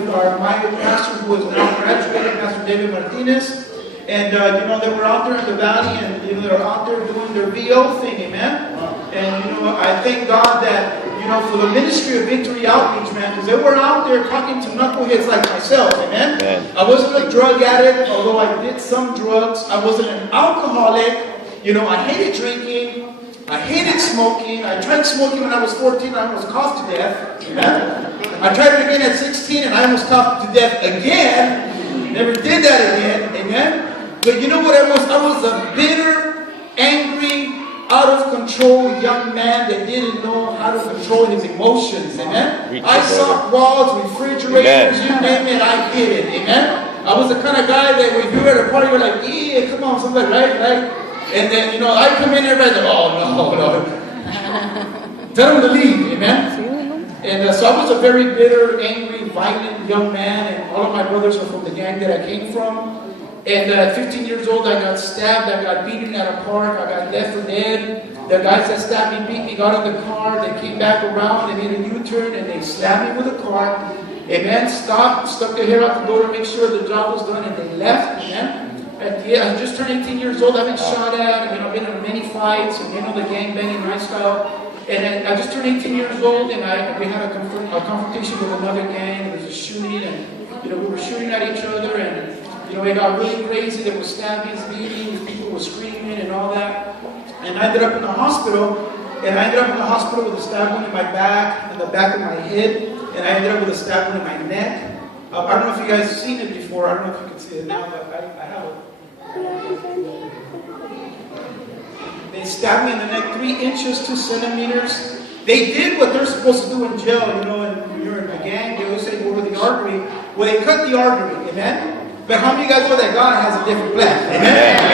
with my pastor who is now graduated, Pastor David Martinez. And, they were out there in the valley, and, they were out there doing their VO thing, amen? And, I thank God that, for the ministry of Victory Outreach, man, because they were out there talking to knuckleheads like myself, amen? I wasn't a drug addict, although I did some drugs. I wasn't an alcoholic. I hated drinking. I hated smoking. I tried smoking when I was 14, and I almost coughed to death, amen? I tried it again at 16, and I almost coughed to death again. Never did that again, amen? But you know what I was? I was a bitter, angry, out of control young man that didn't know how to control his emotions. Amen? I saw walls, refrigerators, you name it, I did it. Amen? I was the kind of guy that when you were at a party, you're like, yeah, come on, somebody, right? And then, I come in, everybody's like, oh, no. Tell them to leave. Amen? And so I was a very bitter, angry, violent young man, and all of my brothers are from the gang that I came from. And at 15 years old, I got stabbed, I got beaten at a park, I got left for dead. The guys that stabbed me, beat me, got in the car, they came back around, they made a U-turn, and they slapped me with a car. Amen, stopped, stuck their hair out the door to make sure the job was done, and they left. Amen. I just turned 18 years old, I've been shot at, I've been in many fights, and the gang-banging lifestyle. And I just turned 18 years old, and we had a confrontation with another gang. There was a shooting, and we were shooting at each other, and it got really crazy. There was stabbings, beatings, people were screaming and all that. And I ended up in the hospital, with a stab wound in my back, in the back of my head, and I ended up with a stab wound in my neck. I don't know if you guys have seen it before. I don't know if you can see it now, but I have it. They stabbed me in the neck 3 inches, 2 centimeters. They did what they're supposed to do in jail, and when you're in a gang, they always say go to the artery. Well, they cut the artery, amen? But how many of you guys know that God has a different plan? Amen?